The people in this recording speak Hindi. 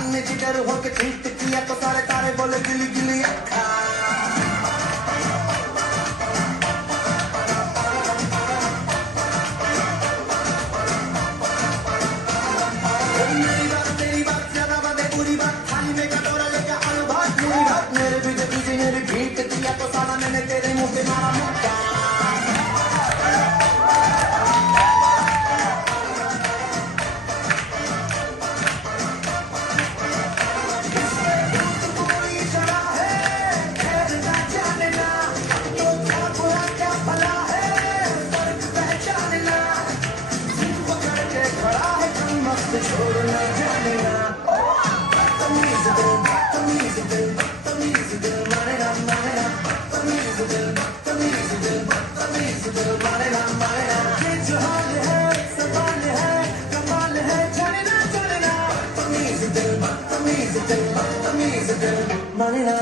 जान ने जिगर होके ठीक किया तो सारे तारे बोले गिली गिली अक्खा। मेरी बात ज्यादा बदे पूरी बात थाली में कटोरा लेकर आलू भात पूरी बात मेरे पीछे पीछे मेरी भीड़ किया तो साला मैंने तेरे मुंह पे मारा मुक्का। छोड़ना जानेगा बदतमीज दिल बदतमीज दिल बदतमीज दिल मानेगा मानेगा बदतमीज दिल बदतमीज दिल बदतमीज दिल मानेगा मानेगा ये जो हाल है सवाल है कमाल है जानेगा जानेगा बदतमीज दिल बदतमीज दिल बदतमीज दिल मानेगा।